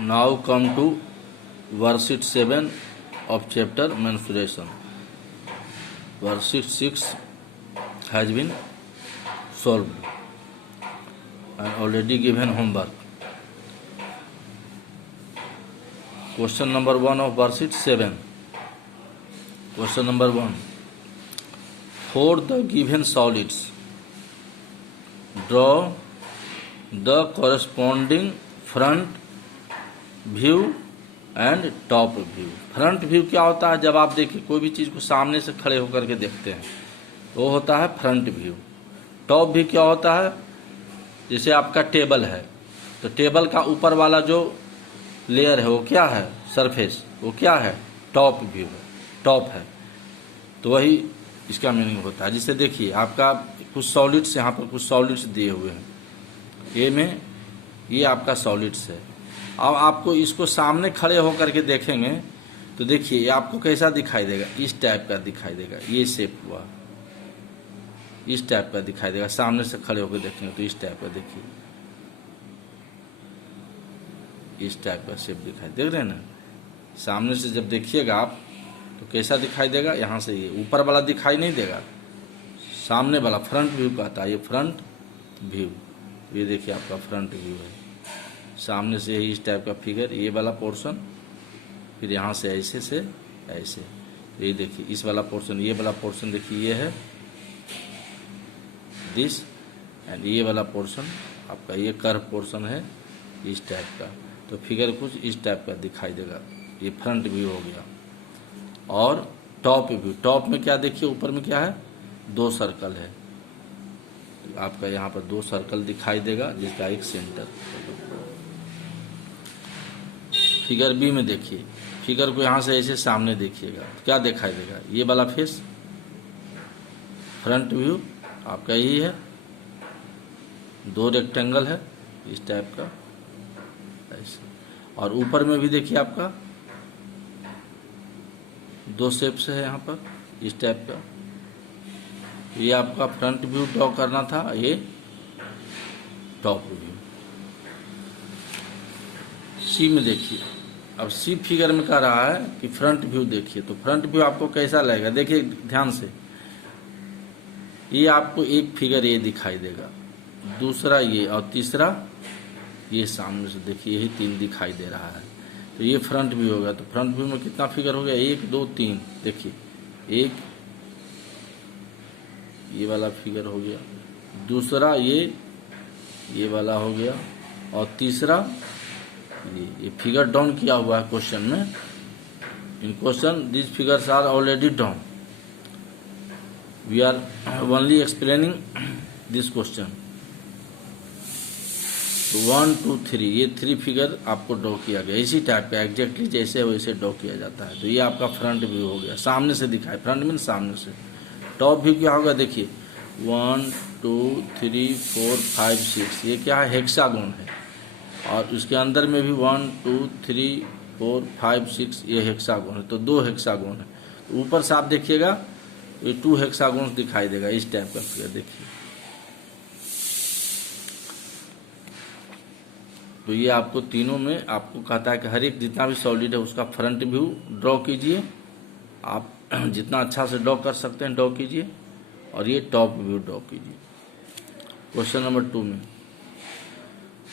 Now come to worksheet 7 of chapter menstruation. Worksheet 6 has been solved and already given homework. Question number 1 of worksheet 7. Question number 1. For the given solids, draw the corresponding front view and top view. Front view क्या होता है? जब आप देखिए कोई भी चीज को सामने से खड़े होकर के देखते हैं वो होता है फ्रंट व्यू। टॉप व्यू क्या होता है? जैसे आपका टेबल है तो टेबल का ऊपर वाला जो लेयर है वो क्या है? सरफेस। वो क्या है? टॉप व्यू है, टॉप है। तो वही इसका मीनिंग होता है। जिससे देखिए आपका कुछ सॉलिड्स, यहाँ पर कुछ सॉलिड्स दिए हुए हैं ए में, ये आपका सॉलिड्स है। अब आपको इसको सामने खड़े होकर के देखेंगे तो देखिए ये आपको कैसा दिखाई देगा? इस टाइप का दिखाई देगा। ये शेप हुआ, इस टाइप का दिखाई देगा। सामने से खड़े होकर देखेंगे तो इस टाइप का, देखिए इस टाइप का शेप दिखाई देख रहे हैं ना। सामने से जब देखिएगा आप तो कैसा दिखाई देगा? यहाँ से ये ऊपर वाला दिखाई नहीं देगा, सामने वाला फ्रंट व्यू कहता है। ये फ्रंट व्यू, ये देखिए आपका फ्रंट व्यू है। सामने से ही इस टाइप का फिगर, ये वाला पोर्शन, फिर यहाँ से ऐसे ऐसे, ये देखिए इस वाला पोर्शन, ये वाला पोर्शन देखिए ये है दिस, एंड ये वाला पोर्शन आपका ये कर्व पोर्शन है इस टाइप का। तो फिगर कुछ इस टाइप का दिखाई देगा। ये फ्रंट व्यू हो गया। और टॉप व्यू, टॉप में क्या देखिए? ऊपर में क्या है? 2 सर्कल है। आपका यहाँ पर 2 सर्कल दिखाई देगा जिसका एक सेंटर। फिगर बी में देखिए, फिगर को यहाँ से ऐसे सामने देखिएगा क्या दिखाई देगा? ये वाला फेस, फ्रंट व्यू आपका यही है। 2 रेक्टेंगल है इस टाइप का ऐसे। और ऊपर में भी देखिए आपका 2 शेप्स है यहाँ पर इस टाइप का। ये आपका फ्रंट व्यू ड्रॉ करना था, ये टॉप व्यू। सी में देखिए, अब सी फिगर में कह रहा है कि फ्रंट व्यू देखिए। तो फ्रंट व्यू आपको कैसा लगेगा? देखिए ध्यान से, ये आपको एक फिगर ये दिखाई देगा, दूसरा ये, और तीसरा ये सामने से देखिए, यही 3 दिखाई दे रहा है। तो ये फ्रंट व्यू होगा। तो फ्रंट व्यू में कितना फिगर हो गया? 1 2 3, देखिए एक ये वाला फिगर हो गया, दूसरा ये वाला हो गया, और तीसरा ये फिगर डाउन किया हुआ है क्वेश्चन में। In question this figures are already down, we are only explaining this question. तो 1 2 3 ये 3 फिगर आपको ड्रॉ किया गया इसी टाइप का, एग्जैक्टली जैसे वैसे ड्रॉ किया जाता है। तो ये आपका फ्रंट व्यू हो गया, सामने से दिखाए। फ्रंट मीन सामने से। टॉप व्यू क्या होगा? देखिए 1 2 3 4 5 6, ये क्या है? हेक्सागोन है। और उसके अंदर में भी 1 2 3 4 5 6 ये हेक्सागोन है। तो 2 हेक्सागोन है। तो ऊपर से आप देखिएगा ये 2 हेक्सागोन्स दिखाई देगा इस टाइप का फिगर। देखिए तो ये आपको तीनों में आपको कहता है कि हर एक जितना भी सॉलिड है उसका फ्रंट व्यू ड्रॉ कीजिए। आप जितना अच्छा से ड्रॉ कर सकते हैं ड्रॉ कीजिए, और ये टॉप व्यू ड्रॉ कीजिए। क्वेश्चन नंबर 2 में,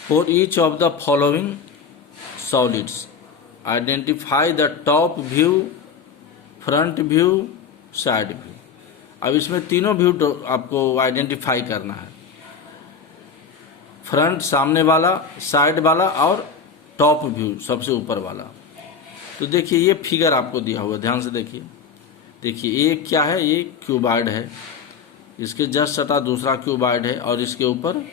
For each of the following solids, identify the top view, front view, side view। अब इसमें तीनों व्यू आपको आइडेंटिफाई करना है। फ्रंट सामने वाला, साइड वाला, और टॉप व्यू सबसे ऊपर वाला। तो देखिए ये फिगर आपको दिया हुआ, ध्यान से देखिए। देखिए ये क्या है? ये क्यूबॉइड है, इसके जस्ट सटा दूसरा क्यूबॉइड है, और इसके ऊपर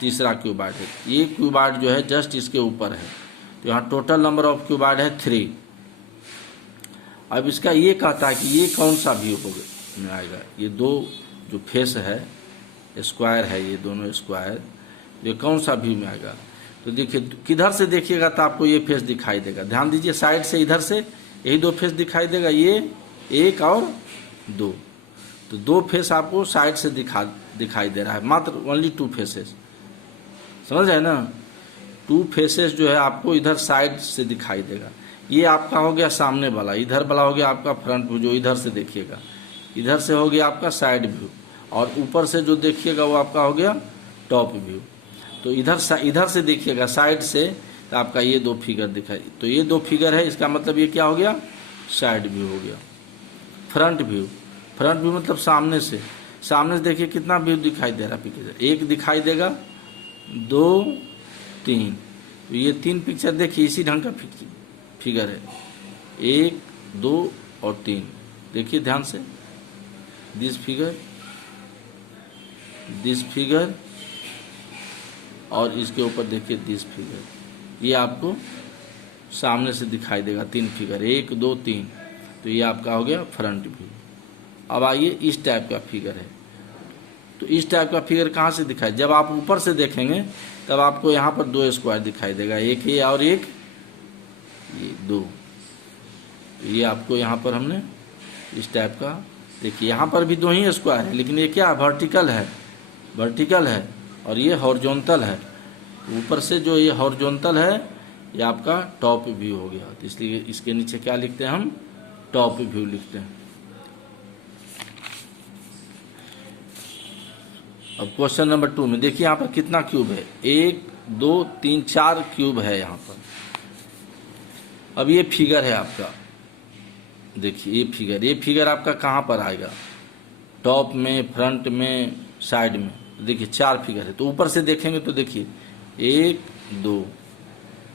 तीसरा क्यूबॉइड है। ये क्यूबॉइड जो है जस्ट इसके ऊपर है। तो यहाँ टोटल नंबर ऑफ क्यूबॉइड है 3। अब इसका ये कहता है कि ये कौन सा व्यू में आएगा? ये 2 जो फेस है, स्क्वायर है, ये दोनों स्क्वायर, ये कौन सा व्यू में आएगा? तो देखिए किधर से देखिएगा तो आपको ये फेस दिखाई देगा। ध्यान दीजिए, साइड से इधर से यही 2 फेस दिखाई देगा, ये 1 और 2। तो 2 फेस आपको साइड से दिखाई दे रहा है, मात्र ओनली 2 फेसेस। समझ रहे हैं ना? टू फेसेस जो है आपको इधर साइड से दिखाई देगा। ये आपका हो गया सामने वाला, इधर वाला हो गया आपका फ्रंट व्यू जो इधर से देखिएगा, इधर से हो गया आपका साइड व्यू, और ऊपर से जो देखिएगा वो आपका हो गया टॉप व्यू। तो इधर से देखिएगा साइड से, तो आपका ये दो फिगर दिखाई, तो ये दो फिगर है, इसका मतलब ये क्या हो गया, साइड व्यू हो गया। फ्रंट व्यू, फ्रंट व्यू मतलब सामने से देखिए कितना व्यू दिखाई दे रहा है पिक्चर, एक दिखाई देगा, दो, तीन, तो ये तीन पिक्चर देखिए इसी ढंग का फिगर है, एक, दो और तीन, देखिए ध्यान से, दिस फिगर और इसके ऊपर देखिए दिस फिगर, ये आपको सामने से दिखाई देगा, तीन फिगर, एक, दो, तीन, तो ये आपका हो गया फ्रंट व्यू। अब आइए इस टाइप का फिगर है, तो इस टाइप का फिगर कहाँ से दिखाई, जब आप ऊपर से देखेंगे तब आपको यहाँ पर दो स्क्वायर दिखाई देगा, एक ये और एक ये, दो, ये आपको यहाँ पर हमने इस टाइप का, देखिए यहाँ पर भी दो ही स्क्वायर है, लेकिन ये क्या वर्टिकल है और ये हॉरिजॉन्टल है। ऊपर से जो ये हॉरिजॉन्टल है ये आपका टॉप व्यू हो गया, तो इसलिए इसके नीचे क्या लिखते हैं हम, टॉप व्यू लिखते हैं। अब क्वेश्चन नंबर 2 में देखिए यहाँ पर कितना क्यूब है, 1, 2, 3, 4 क्यूब है यहाँ पर। अब ये फिगर है आपका, देखिए ये फिगर आपका कहाँ पर आएगा, टॉप में, फ्रंट में, साइड में, देखिए 4 फिगर है। तो ऊपर से देखेंगे तो देखिए 1, 2,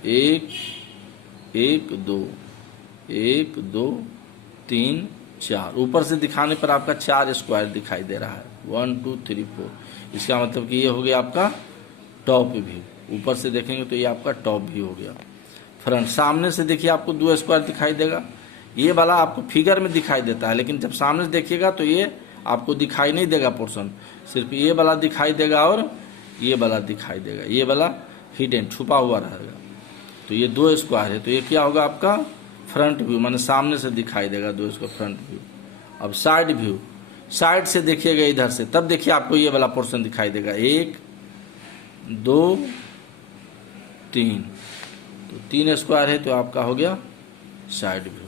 1, 2, 3, 4, ऊपर से दिखाने पर आपका 4 स्क्वायर दिखाई दे रहा है, 1, 2, 3, 4, इसका मतलब कि ये हो गया आपका टॉप व्यू। ऊपर से देखेंगे तो ये आपका टॉप व्यू हो गया। फ्रंट, सामने से देखिए आपको 2 स्क्वायर दिखाई देगा, ये वाला आपको फिगर में दिखाई देता है, लेकिन जब सामने से देखिएगा तो ये आपको दिखाई नहीं देगा पोर्शन, सिर्फ ये वाला दिखाई देगा और ये वाला दिखाई देगा, ये वाला हिडन छुपा हुआ रहेगा। तो ये 2 स्क्वायर है, तो ये क्या होगा आपका फ्रंट व्यू, माने सामने से दिखाई देगा 2 इसका फ्रंट व्यू। अब साइड व्यू, साइड से देखिएगा इधर से, तब देखिए आपको ये वाला पोर्शन दिखाई देगा, 1, 2, 3, तो 3 स्क्वायर है, तो आपका हो गया साइड व्यू।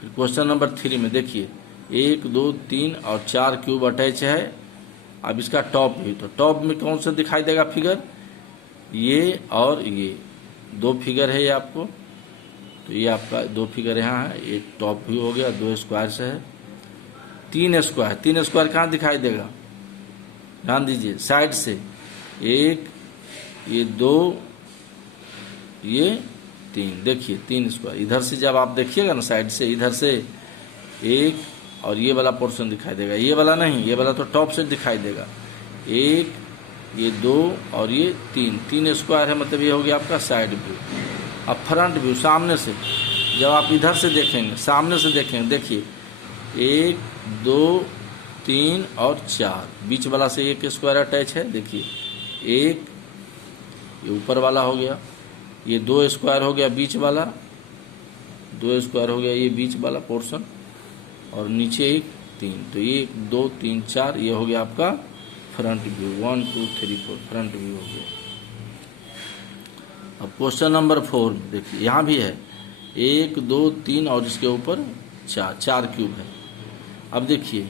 फिर क्वेश्चन नंबर 3 में देखिए 1, 2, 3 और 4 क्यूब अटैच है। अब इसका टॉप व्यू, तो टॉप में कौन सा दिखाई देगा फिगर, ये और ये 2 फिगर है ये आपको, तो ये आपका 2 फिगर यहाँ है, एक टॉप व्यू हो गया, 2 स्क्वायर से है। 3 स्क्वायर कहाँ दिखाई देगा, ध्यान दीजिए, साइड से, 1, ये 2, ये 3, देखिए 3 स्क्वायर, इधर से जब आप देखिएगा ना साइड से, इधर से 1 और ये वाला पोर्शन दिखाई देगा, ये वाला नहीं, ये वाला तो टॉप से दिखाई देगा, 1, ये 2 और ये 3 स्क्वायर है, मतलब ये हो गया आपका साइड व्यू। अब फ्रंट व्यू, सामने से जब आप इधर से देखेंगे, सामने से देखेंगे, देखिए 1, 2, 3 और 4, बीच वाला से 1 स्क्वायर अटैच है, देखिए 1, ये ऊपर वाला हो गया, ये 2 स्क्वायर हो गया बीच वाला, 2 स्क्वायर हो गया ये बीच वाला पोर्शन, और नीचे 1, 3, तो ये 1, 2, 3, 4, ये हो गया आपका फ्रंट व्यू, 1, 2, 3, 4 फ्रंट व्यू हो गया। अब क्वेश्चन नंबर 4 में देखिए यहाँ भी है 1, 2, 3 और इसके ऊपर 4 क्यूब है। अब देखिए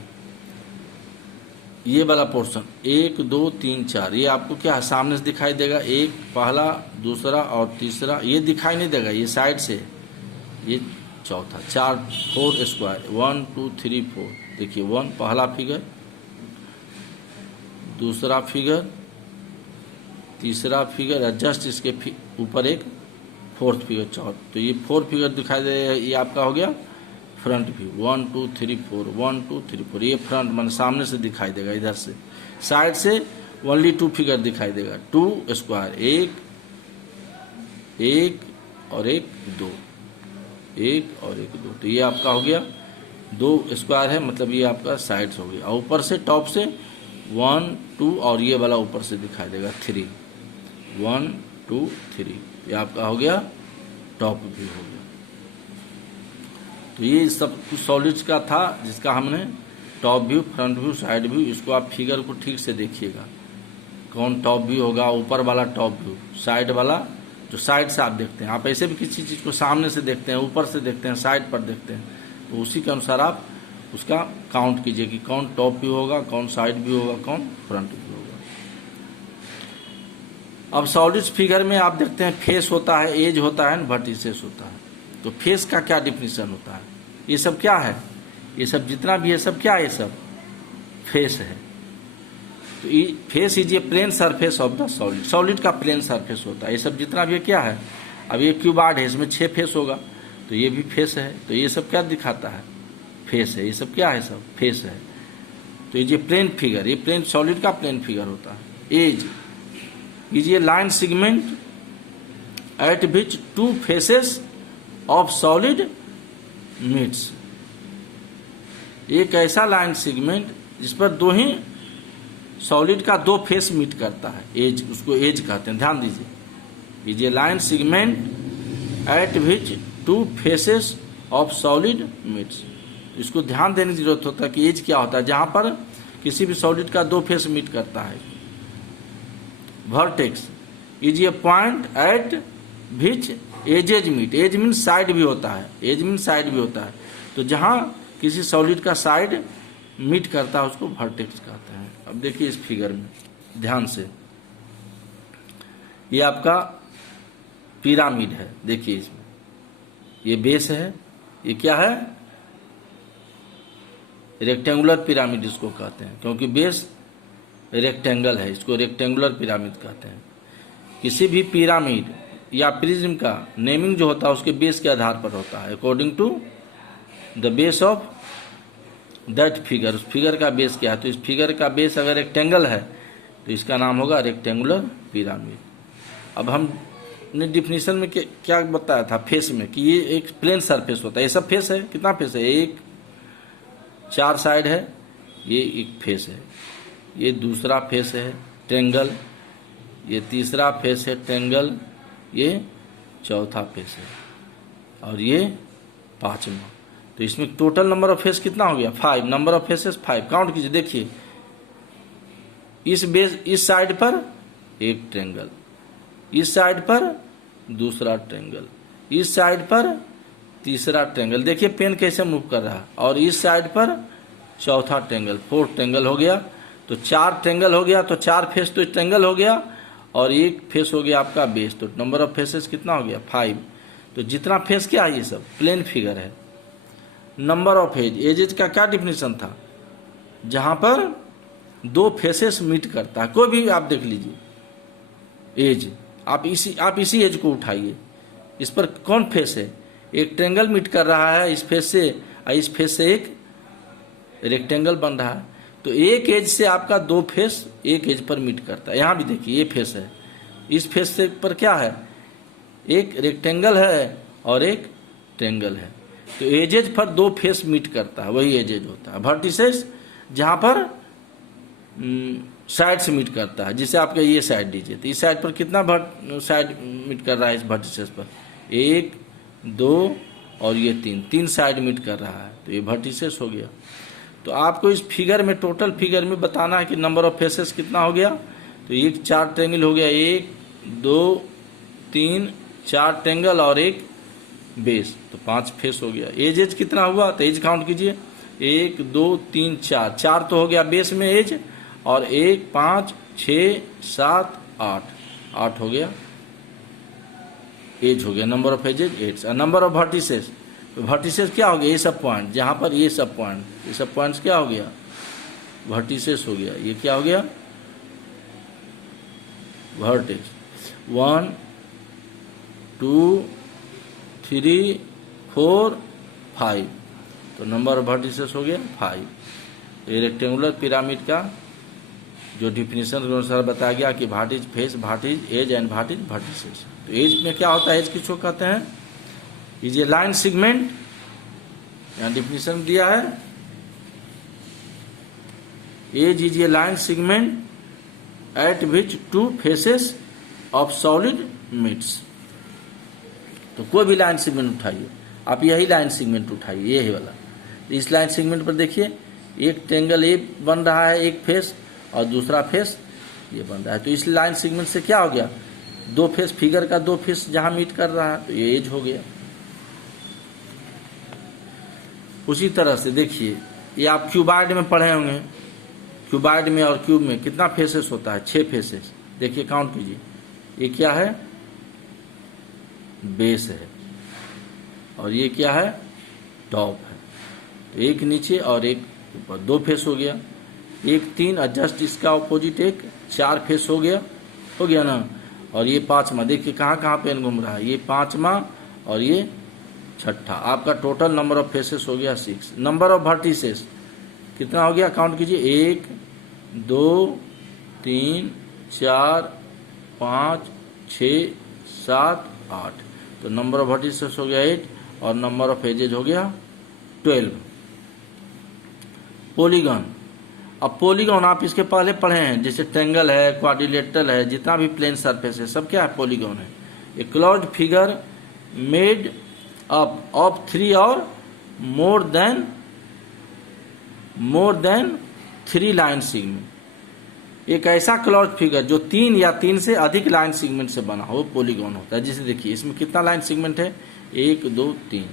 ये वाला पोर्शन 1, 2, 3, 4, ये आपको क्या है, सामने से दिखाई देगा, एक पहला, दूसरा और तीसरा, ये दिखाई नहीं देगा, ये साइड से, ये चौथा, 4 स्क्वायर, 1, 2, 3, 4, देखिए 1 पहला फिगर, दूसरा फिगर, तीसरा फिगर, और जस्ट इसके ऊपर एक 4th फिगर, चौथा, तो ये 4 फिगर दिखाई दे, ये आपका हो गया फ्रंट व्यू, 1, 2, 3, 4, 1, 2, 3, 4, ये फ्रंट मान सामने से दिखाई देगा, इधर से साइड से ओनली 2 फिगर दिखाई देगा, 2 स्क्वायर, 1 और 1, 2, 1 और 1, 2, तो ये आपका हो गया 2 स्क्वायर है, मतलब ये आपका साइड्स हो गया। और ऊपर से टॉप से 1, 2 और ये वाला ऊपर से दिखाई देगा 3, 1, 2, 3, ये आपका हो गया टॉप व्यू हो गया। तो ये सब कुछ सॉलिड्स का था जिसका हमने top view, front view, side view, इसको आप फिगर को ठीक से देखिएगा, कौन टॉप व्यू होगा, ऊपर वाला टॉप व्यू, साइड वाला जो साइड से आप देखते हैं। आप ऐसे भी किसी चीज़ को सामने से देखते हैं, ऊपर से देखते हैं, साइड पर देखते हैं, तो उसी के अनुसार आप उसका काउंट कीजिए कि कौन टॉप व्यू होगा, कौन साइड व्यू होगा, कौन फ्रंट व्यू होगा। अब सॉलिड्स फिगर में आप देखते हैं फेस होता है, एज होता है, वर्टिसेस होता है। तो फेस का क्या डिफिनीशन होता है? ये सब क्या है? ये सब जितना भी है सब क्या है? ये सब फेस है। तो face is a plane surface of the solid. Solid का प्लेन सरफेस होता है। ये सब जितना भी क्या है? अब ये क्यूबार्ड है, इसमें 6 फेस होगा, तो ये भी फेस है। तो ये सब क्या दिखाता है? फेस है। ये सब क्या है? सब फेस है। तो ये प्लेन फिगर, ये प्लेन सॉलिड का प्लेन फिगर होता है। Edge is a line segment at which 2 faces of solid meets. एक ऐसा लाइन सेगमेंट जिस पर दो ही सॉलिड का 2 फेस मीट करता है। एज, उसको एज कहते हैं। ध्यान दीजिए, is a line segment at which 2 faces of solid meets. इसको ध्यान देने की जरूरत होता है कि एज क्या होता है, जहां पर किसी भी सॉलिड का 2 फेस मीट करता है। Vertex is a point at which edges meet. Edge mean side भी होता है, एज मीन साइड भी होता है। तो जहां किसी सॉलिड का साइड मीट करता है उसको वर्टेक्स कहते हैं। अब देखिए इस फिगर में ध्यान से, ये आपका पिरामिड है। देखिए इसमें ये बेस है, ये क्या है? रेक्टेंगुलर पिरामिड इसको कहते हैं, क्योंकि बेस रेक्टेंगल है, इसको रेक्टेंगुलर पिरामिड कहते हैं। किसी भी पिरामिड या प्रिज्म का नेमिंग जो होता है उसके बेस के आधार पर होता है, according to the base of that figure. उस फिगर का बेस क्या है? तो इस फिगर का बेस अगर रेक्टेंगल है तो इसका नाम होगा रेक्टेंगुलर पिरामिड। अब हमने डिफिनीशन में क्या बताया था फेस में, कि ये एक प्लेन सरफेस होता है। ये सब फेस है। कितना फेस है? एक 4 साइड है, ये एक फेस है, ये दूसरा फेस है ट्रेंगल, ये तीसरा फेस है ट्रेंगल, ये चौथा फेस है, और ये 5वां। तो इसमें टोटल नंबर ऑफ फेस कितना हो गया? 5। Number of faces 5। काउंट कीजिए। देखिए इस बेस, इस साइड पर एक ट्रेंगल, इस साइड पर दूसरा ट्रेंगल, इस साइड पर तीसरा ट्रेंगल। देखिए पेन कैसे मूव कर रहा है। और इस साइड पर चौथा ट्रेंगल, 4 ट्रेंगल हो गया। तो 4 ट्रेंगल हो गया, तो 4 फेस तो ट्रेंगल हो गया, और एक फेस हो गया आपका बेस। तो नंबर ऑफ फेसेस कितना हो गया? 5। तो जितना फेस क्या है? ये सब प्लेन फिगर है। नंबर ऑफ एज, एजेज का क्या डिफिनेशन था? जहां पर 2 फेसेस मीट करता है। कोई भी आप देख लीजिए एज, आप इसी एज को उठाइए, इस पर कौन फेस है? एक ट्रेंगल मीट कर रहा है इस फेस से, और इस फेस से एक रेक्टेंगल बन रहा है। तो एक एज से आपका 2 फेस एक एज पर मीट करता है। यहां भी देखिए ये फेस है, इस फेस से पर क्या है? एक रेक्टेंगल है और एक ट्रेंगल है। तो एजेज पर 2 फेस मीट करता है, वही एजेज होता है। वर्टिसेस जहां पर साइड से मीट करता है, जिसे आपका ये साइड दीजिए, तो इस साइड पर कितना साइड मीट कर रहा है? इस वर्टिसेस पर 1, 2 और ये 3 साइड मीट कर रहा है। तो ये वर्टिसेस हो गया। तो आपको इस फिगर में, टोटल फिगर में बताना है कि नंबर ऑफ फेसेस कितना हो गया। तो ये 4 ट्रेंगल हो गया, 1, 2, 3, 4 ट्रेंगल और एक बेस, तो 5 फेस हो गया। एज कितना हुआ? तो एज काउंट कीजिए, 1, 2, 3, 4। 4 तो हो गया बेस में एज, और 1, 5, 6, 7, 8 हो गया एज हो गया। Number of edges 8। Number of vertices, vertices क्या हो गया? ये सब पॉइंट, जहां पर ये सब पॉइंट, ये सब पॉइंट्स क्या हो गया? वर्टिसेस हो गया। ये क्या हो गया? वर्टेक्स। 1, 2, 3, 4, 5। तो नंबर ऑफ वर्टिसेस हो गया 5। ये रेक्टेंगुलर पिरामिड का जो डिफिनीशन के अनुसार बताया गया कि what is face, what is edge and what is vertices. तो एज में क्या होता है? एज किसको कहते हैं? इज ए लाइन सेगमेंट, यहां डिफिनीशन दिया है, edge is a line segment at which 2 faces of solid meets. तो कोई भी लाइन सेगमेंट उठाइए, आप यही लाइन सेगमेंट उठाइए, यही वाला। इस लाइन सेगमेंट पर देखिए एक ट्रेंगल ए बन रहा है, एक फेस, और दूसरा फेस ये बन रहा है। तो इस लाइन सेगमेंट से क्या हो गया, दो फेस फिगर का दो फेस जहां मीट कर रहा है तो ये एज हो गया। उसी तरह से देखिए, ये आप क्यूबाइड में पढ़े होंगे, क्यूबाइड में और क्यूब में कितना फेसेस होता है, 6 फेसेस। देखिए काउंट कीजिए, ये क्या है, बेस है, और ये क्या है, टॉप है। तो एक नीचे और एक ऊपर, 2 फेस हो गया। एक 3 और जस्ट इसका ऑपोजिट एक 4 फेस हो गया ना। और ये 5वां, देखिए कहाँ कहाँ पेन घूम रहा है, ये 5वां और ये 6ठा। आपका टोटल नंबर ऑफ फेसेस हो गया 6। नंबर ऑफ वर्टिसेस कितना हो गया, काउंट कीजिए, 1 2 3 4 5 6 7 8। तो नंबर ऑफ वर्टिसेस हो गया 8 और नंबर ऑफ एजेज हो गया 12। पॉलीगॉन, अब पॉलीगॉन आप इसके पहले पढ़े हैं, जैसे ट्रायंगल है, क्वाड्रिलेटरल है, जितना भी प्लेन सरफेस है सब क्या है, पॉलीगॉन है। A closed figure made up of 3 और मोर देन 3 लाइन सेगमेंट। एक ऐसा क्लोज्ड फिगर जो 3 या 3 से अधिक लाइन सेगमेंट से बना हो, पॉलीगॉन होता है। जैसे देखिए इसमें कितना लाइन सेगमेंट है, 1 2 3,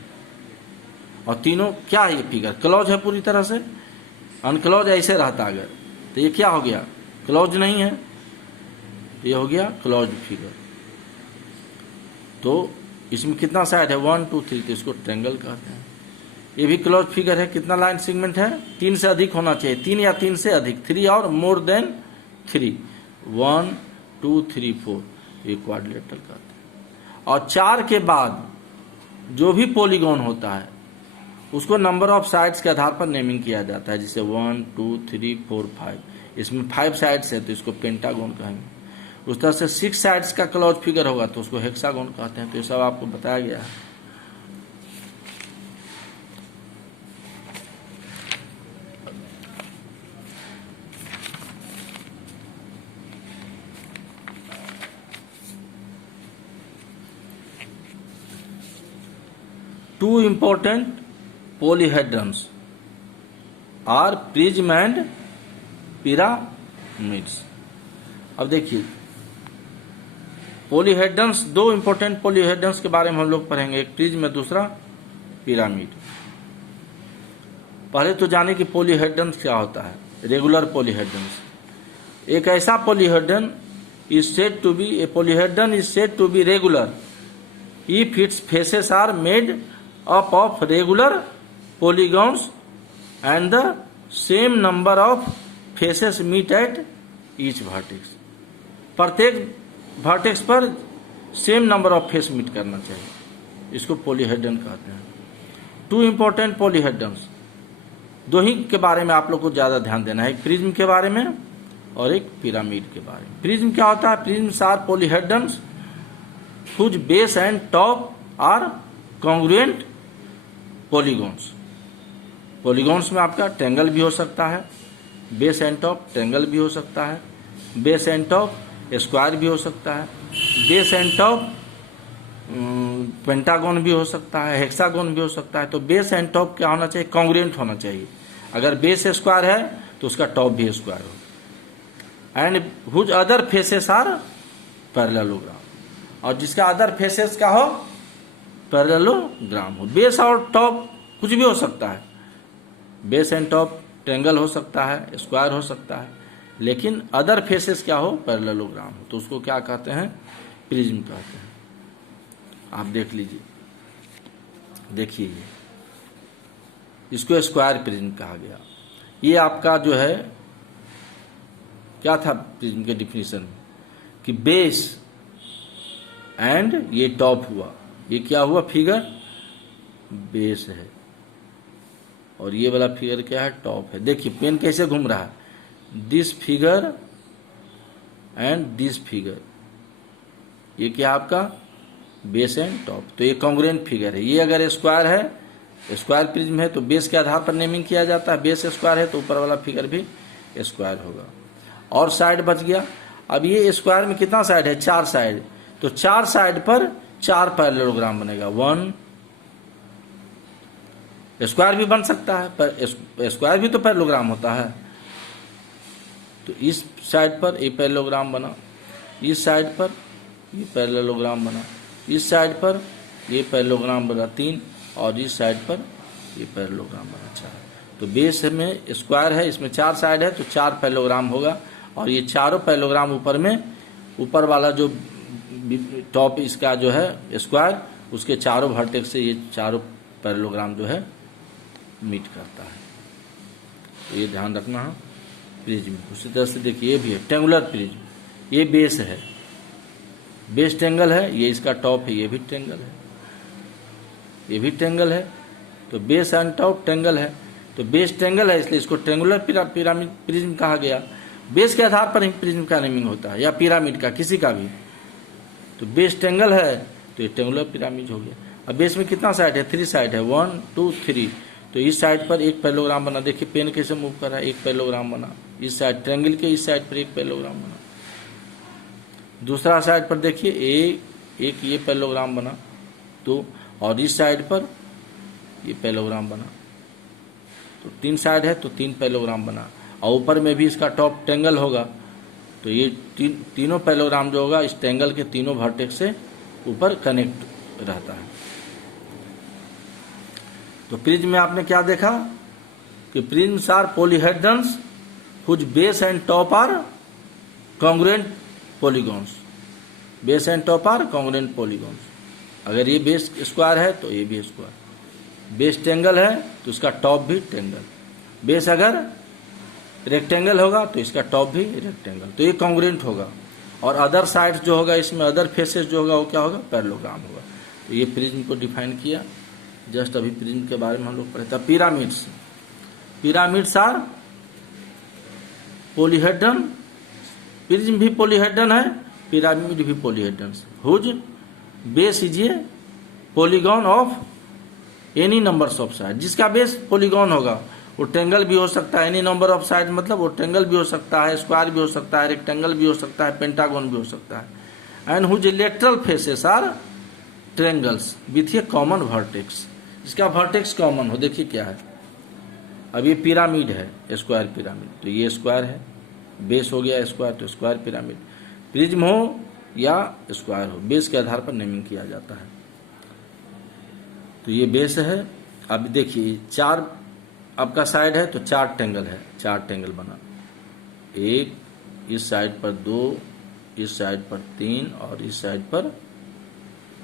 और तीनों क्या है, ये फिगर क्लोज है पूरी तरह से। अनक्लोज ऐसे रहता अगर, तो ये क्या हो गया, क्लोज नहीं है, तो ये हो गया क्लोज फिगर। तो इसमें कितना साइड है, 1 2 3, तो इसको ट्रायंगल कहते हैं। ये भी क्लोज फिगर है, कितना लाइन सेगमेंट है, 3 से अधिक होना चाहिए, 3 या 3 से अधिक, 3 और मोर देन 3, 1 2 3 4, ये क्वाड्रिलेटरल कहते हैं। और 4 के बाद जो भी पॉलीगॉन होता है उसको नंबर ऑफ साइड्स के आधार पर नेमिंग किया जाता है, जैसे 1 2 3 4 5। इसमें 5 साइड्स है तो इसको पेंटागोन कहेंगे। उस तरह से 6 साइड्स का क्लोज फिगर होगा तो उसको हेक्सागोन कहते हैं। तो ये सब आपको बताया गया है। Two important polyhedrons are prism and pyramids। अब देखिए पॉलीहेड्रंस, 2 इंपॉर्टेंट पॉलीहेड्रंस के बारे में हम लोग पढ़ेंगे, एक प्रिज्म है, दूसरा पिरामिड। पहले तो जाने कि पॉलीहेड्रंस क्या होता है। रेगुलर पॉलीहेड्रंस, एक ऐसा polyhedron is said to be, a polyhedron is said to be regular if its faces are made up of regular polygons and the same number of faces meet at each vertex। प्रत्येक vertex पर same number of face meet करना चाहिए, इसको polyhedron कहते हैं। 2 important पॉलीहेड्रंस, 2 ही के बारे में आप लोग को ज्यादा ध्यान देना है, एक प्रिज्म के बारे में और एक पिरामिड के बारे में। प्रिज्म क्या होता है, prisms are polyhedrons whose base and top are congruent polygons. Polygons में आपका ट्रायंगल भी हो सकता है, बेस एंड टॉप ट्रायंगल भी हो सकता है, बेस एंड टॉप स्क्वायर भी हो सकता है, बेस एंड टॉप पेंटागन भी हो सकता है, हेक्सागोन भी हो सकता है। तो बेस एंड टॉप क्या होना चाहिए, कॉन्ग्रुएंट होना चाहिए। अगर बेस स्क्वायर है तो उसका टॉप भी स्क्वायर हो। And whose other faces are parallelogram, और जिसका अदर फेसेस का हो पैरेललोग्राम हो। बेस और टॉप कुछ भी हो सकता है, बेस एंड टॉप ट्रायंगल हो सकता है, स्क्वायर हो सकता है, लेकिन अदर फेसेस क्या हो, पैरेललोग्राम हो, तो उसको क्या कहते हैं, प्रिज्म कहते हैं। आप देख लीजिए, देखिए ये इसको स्क्वायर प्रिज्म कहा गया। ये आपका जो है क्या था प्रिज्म के डिफिनीशन कि बेस एंड ये टॉप हुआ, ये क्या हुआ फिगर, बेस है, और ये वाला फिगर क्या है, टॉप है। देखिए पेन कैसे घूम रहा है, this figure and this figure, ये क्या आपका बेस एंड टॉप। तो ये कॉन्ग्रुएंट फिगर है। ये अगर स्क्वायर है, स्क्वायर प्रिज्म है, तो बेस के आधार पर नेमिंग किया जाता है। बेस स्क्वायर है तो ऊपर वाला फिगर भी स्क्वायर होगा। और साइड बच गया। अब ये स्क्वायर में कितना साइड है, 4 साइड, तो 4 साइड पर 4 पैरेललोग्राम बनेगा। 1 स्क्वायर भी बन सकता है, पर स्क्वायर भी तो पैरेललोग्राम होता है। तो इस साइड पर ये पैरेललोग्राम बना, इस साइड पर ये पैरेललोग्राम बना, इस साइड पर ये पैरेललोग्राम बना 3, और इस साइड पर ये पैरेललोग्राम बना 4। तो बेस में स्क्वायर है, इसमें 4 साइड है तो 4 पैरेललोग्राम होगा, और ये चारों पैरेललोग्राम ऊपर में, ऊपर वाला जो टॉप इसका जो है स्क्वायर, उसके चारों वर्टेक्स से ये चारों पैरेललोग्राम जो है मीट करता है। तो ये ध्यान रखना है प्रिज्म। उसी तरह से देखिए ये भी है ट्रेंगुलर प्रिज्म, ये बेस है, बेस ट्रेंगल है, ये इसका टॉप है, ये भी ट्रेंगल है, ये भी ट्रेंगल है। तो बेस एंड टॉप ट्रेंगल है, तो बेस ट्रेंगल है इसलिए इसको ट्रेंगुलर पिरामिड प्रिज्म कहा गया। बेस के आधार पर ही प्रिज्म का नेमिंग होता है, या पिरामिड का, किसी का भी। तो बेस ट्रेंगल है तो ये ट्रेंगुलर पिरामिड हो गया। अब बेस में कितना साइड है? 3 साइड है, 1 2 3। तो इस साइड पर एक पैरेललोग्राम बना, देखिए पेन कैसे मूव कर रहा है, एक पैरेललोग्राम बना। इस साइड ट्रेंगल के इस साइड पर एक पैरेललोग्राम बना। दूसरा साइड पर देखिए एक ये पैरेललोग्राम बना, तो और इस साइड पर ये पैरेललोग्राम बना। तो 3 साइड है तो 3 पैरेललोग्राम बना, और ऊपर में भी इसका टॉप ट्रेंगल होगा। तो ये तीनों पैरेललोग्राम जो होगा इस ट्रेंगल के तीनों वर्टेक्स से ऊपर कनेक्ट रहता है। तो प्रिज्म में आपने क्या देखा कि prisms are polyhedrons whose base and top are congruent polygons. Base and top are congruent polygons. अगर ये बेस स्क्वायर है तो ये भी स्क्वायर। बेस ट्रेंगल है तो इसका टॉप भी ट्रेंगल। बेस अगर रेक्टेंगल होगा तो इसका टॉप भी रेक्टेंगल। तो ये कॉन्ग्रुएंट होगा। और अदर साइड्स जो होगा इसमें, अदर फेसेस जो होगा वो क्या होगा? पैरेललोग्राम होगा। तो ये प्रिज्म को डिफाइन किया। जस्ट अभी प्रिज्म के बारे में हम लोग पढ़े थे। Pyramids, pyramids are polyhedron. Prism भी पॉलीहेड्रन है, पिरामिड भी polyhedron. Whose base is a polygon of any numbers of side. जिसका बेस पॉलीगॉन होगा वो ट्रेंगल भी हो सकता है, एनी नंबर ऑफ साइड मतलब वो ट्रेंगल भी हो सकता है, स्क्वायर भी हो सकता है, रेक्टेंगल भी हो सकता है, पेंटागन भी हो सकता है। And whose lateral faces are triangles with a common vertex. इसका वर्टेक्स कॉमन हो, देखिए क्या है। अब ये पिरामिड है, स्क्वायर पिरामिड, तो ये स्क्वायर है, बेस हो गया स्क्वायर, तो स्क्वायर पिरामिड। प्रिज्म हो या स्क्वायर हो, बेस के आधार पर नेमिंग किया जाता है। तो ये बेस है। अब देखिए 4 आपका साइड है तो 4 ट्रेंगल है, 4 ट्रेंगल बना। एक इस साइड पर 2, इस साइड पर 3 और इस साइड पर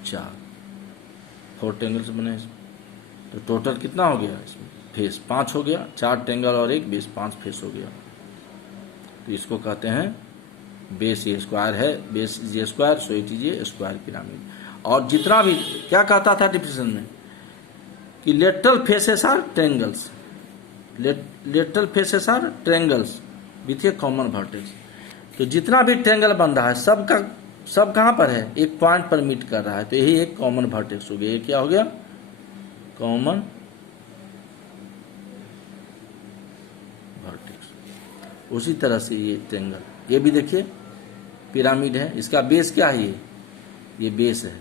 4, 4 ट्रेंगल्स बने। तो टोटल कितना हो गया इसमें? फेस 5 हो गया। 4 ट्रेंगल और एक बेस, 5 फेस हो गया। तो इसको कहते हैं बेस। ये स्क्वायर है, base is a square, so it is a square pyramid. और जितना भी क्या कहता था डिफिनेशन में कि lateral faces are triangles, lateral faces are triangles with a common vertex. तो जितना भी ट्रेंगल बन रहा है सब कहां पर है? एक पॉइंट पर मीट कर रहा है। तो यही एक कॉमन वर्टेक्स हो गया। ये क्या हो गया? Common vertex. उसी तरह से ये ट्रेंगल, ये भी देखिए पिरामिड है। इसका बेस क्या है? ये बेस है।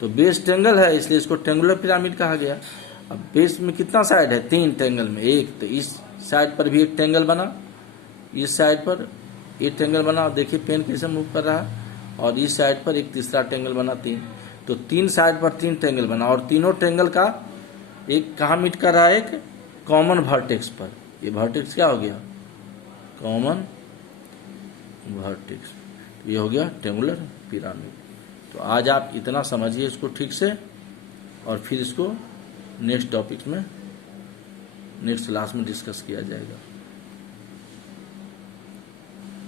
तो बेस ट्रेंगल है इसलिए इसको ट्रेंगुलर पिरामिड कहा गया। अब बेस में कितना साइड है? 3 ट्रेंगल में एक। तो इस साइड पर भी एक ट्रेंगल बना, इस साइड पर एक ट्रेंगल बना, देखिए पेन कैसे मूव कर रहा है। और इस साइड पर एक तीसरा ट्रेंगल बना, 3। तो 3 साइड पर 3 ट्रेंगल बना, और तीनों ट्रेंगल का एक कहाँ मीट कर रहा है? एक कॉमन वर्टेक्स पर। ये वर्टेक्स क्या हो गया? Common vertex. ये हो गया ट्रेंगुलर पिरामिड। तो आज आप इतना समझिए इसको ठीक से, और फिर इसको नेक्स्ट टॉपिक्स में, नेक्स्ट क्लास में डिस्कस किया जाएगा।